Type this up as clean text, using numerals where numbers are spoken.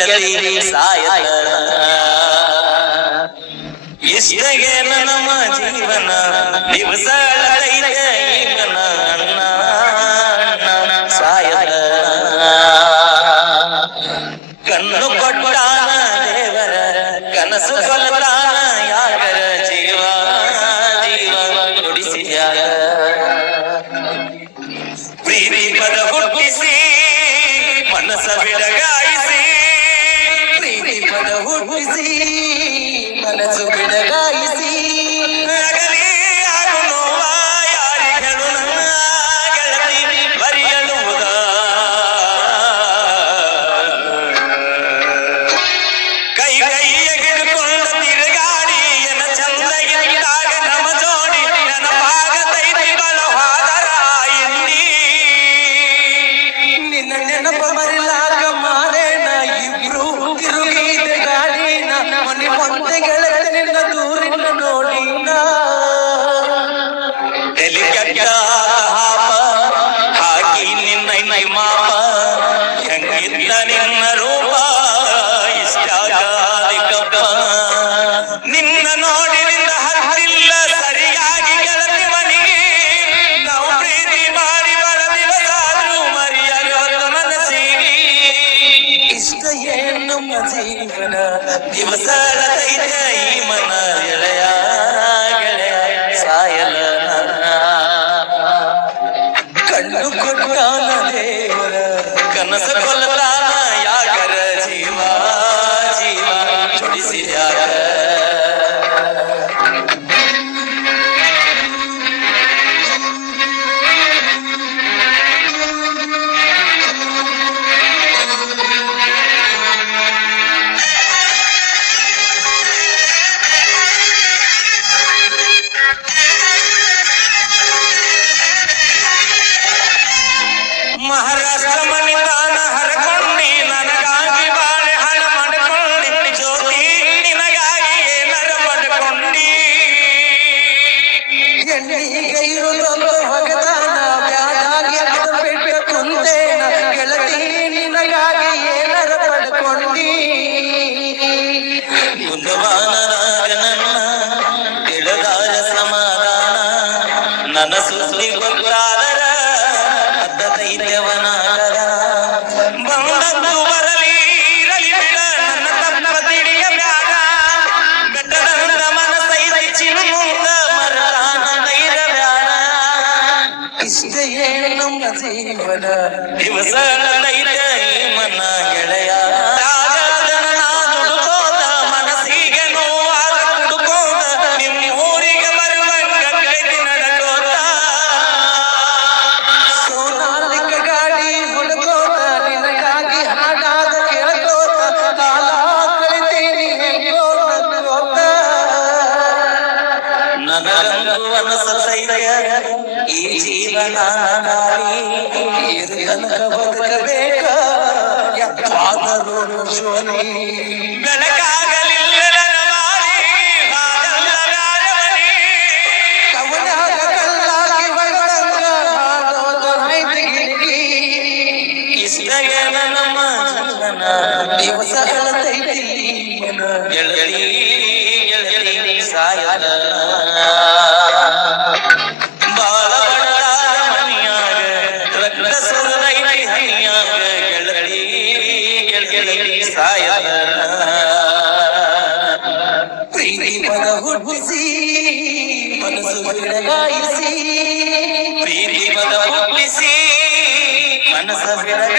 ಗೆಳತಿ ಸಾಯಲ ಇಷ್ಟಗೆ ನಮ್ಮ ಜೀವನ ದಿವಸ ಸಾಯಲ ಕಣ್ಣು ಕೊಟ್ಟಾನ ದೇವರ ಕನಸು ಕೊಲ್ಲಾನ ಯಾರ ಜೀವ ಜೀವ ನುಡಿಸಿದ್ಯಾರ ಪ್ರೀತಿ ಪದ ಹುಟ್ಟಿಸಿ ಮನಸ ಬಿಡಗಾಯಿಸಿ ಪ್ರೀತಿ ಪದ ಹುಟ್ಟಿಸಿ ಮನಸ್ಸು ಬಿಡಗಾಯಿಸಿ ಅಗಲಿ ಆಗು ನೋವ ಯಾರಿಗಳು ಗೆಳತಿ ಬರಿಯಳುವುದ ಕೈ ಕೈಯ ಗಿಡ್ಕೊಂಡ ತಿರುಗಾಡಿ ಎನ ಚಂದ ಇದ್ದಾಗ ನಮ ಜೋಡಿ ನೆನಪಾಗತೈತಿ ಬಳವಾದರ ಇಂಡಿ ನಿನ್ನ ನೆನಪ ಮರಿಲಾಕ ಮಾರೇನ ಇಬ್ರು ತಿರುಗಿದ ಗಾಡಿನ ಮನೆ ಮುಂದೆ ಗೆಳತಿ ನಿನ್ನ ದೂರಿನ ನೋಡಿನ ತೆಲಿಗಡ್ಡ ಹಾಪ ಹಾಕಿ ನಿನ್ನ ಮಾಪ ಹೆಂಗಿದ್ದ ನಿನ್ನ ರೂಪ ಇಷ್ಟಾಗಾದಿಕಪ್ಪ ನಿನ್ನ ನೋಡಿನಿಂದ ಹತ್ತಿಲ್ಲ ಸರಿಯಾಗಿ ಗೆಳತಿ ಮನೆಗೆ ನಾವು ಪ್ರೀತಿ ಮಾಡಿ ಬರ ದಿವಸಾದ್ರೂ ಮರೆಯಲು ಮನಸ್ಸಿಗೆ ಇಷ್ಟ ಏನು ನಮ್ಮ ಜೀವನ ದಿವಸ ಈ ಮನ ಗೆಳೆಯ ಗೆಳೆಯ ಸಾಯಲ ಕಣ್ಣು ಕೊಟ್ಟಾನ ದೇವರ ಕನಸ ಕೊಲ್ಲಲಾನ ಯಾಕರ ಜೀವ ಜೀವ ನುಡಿಸಿದ್ಯಾರ ಮಹಾರಾಷ್ಟ್ರ ಮನಿತಾನ ಹರಕೊಂಡಿ ನನಗಾಗಿ ಬಾಳೆ ಹಣ ಮಾಡಿಕೊಂಡಿ ಜ್ಯೋತಿ ನಿನಗಾಗಿ ಏನರ ಪಡ್ಕೊಂಡಿ ಎಣ್ಣಿಗೆ ಇರುತ್ತಂದು ಭಗದಾನ ಬ್ಯಾದಾಗಿ ಬಿಟ್ಟು ಕುಂತೇನ ಗೆಳತಿ ನಿನಗಾಗಿ ಏನರ ಪಡ್ಕೊಂಡಿ ಕುಂದವಾನರಾಗ ನನ್ನ ತಿಳಿದಾರ ಸಮಾಧಾನ ನನ್ನ ಸುದ್ದಿ ಗೊತ್ತಾದರ ದೈತ್ಯವನಾಗರ ಬಂದದ್ದು ಬರಲಿ ಇರಲಿ ಬಿಡ ನನ್ನ ತಪ್ಪ ತಿಳಿಯ ಬ್ಯಾಡ ಬೆಟ್ಟದಂತ ಮನಸೈದ ಚಿನ್ನುಂದ ಮರಳಾನ ಧೈರ್ಯ ಬ್ಯಾಡ ಇಷ್ಟ ಏನು ನಮ್ಮ ಜೀವನ ದಿವಸ ಧೈರ್ಯ ಈ ಮನ ಗೆಳೆಯ ದುಡುಕೋದ ಮನಸ್ಸಿಗೆ ನೋವಾದ ಕುಡುಕೋದ ನಿಮ್ಮ ಊರಿಗೆ ಬರುವಂಗ ಬೆಳಗ್ಗೆ ನಡಕೋದ ಸೋನಾಲಿಕ ಗಾಡಿ ಹುಡುಕೋತ ನಿನಗಾಗಿ ಹಾಡಾದ ಕೇಳ್ಕೋತ ಕಾಲ ಕಳಿತೀನಿ ಹೆಂಗೋ ನಕ್ಕೋತ ನನಗಂದು ಅನಸತೈತ ಈ ಜೀವನ ತನಕ ಬದುಕಬೇಕ ಯಾವಾದರೂ ಶೋನಿ ಬೆಳಕಾಗಲಿಲ್ಲ ಕವನಾಗ ಕಲ್ಲಾಗಿ ಬಡದಂಗ ಹಾಡೋದೈತಿ ಇಷ್ಟಗೆ ನಮ್ಮ ಜೀವನ ದಿವಸ ಕಳೆದೈತಿ ಗೆಳತಿ ಗೆಳತಿ ಸಾಯಲ ಬಾಳ ಬಡದಾದ ಮನಿಯಾಗ ರಕ್ತ ಸುರದೈತಿ ಹನಿಯಾಗ ಗೆಳತಿ ಗೆಳತಿ ಸಾಯಲ ಪ್ರೀತಿ ಪದ ಹುಟ್ಟಿಸಿ ಮನಸ್ಸು ಬಿಡಗಾಯಿಸಿ ಪ್ರೀತಿ ಪದ ಹುಟ್ಟಿಸಿ ಮನಸ್ಸು ಬಿಡಗಾಯಿಸಿ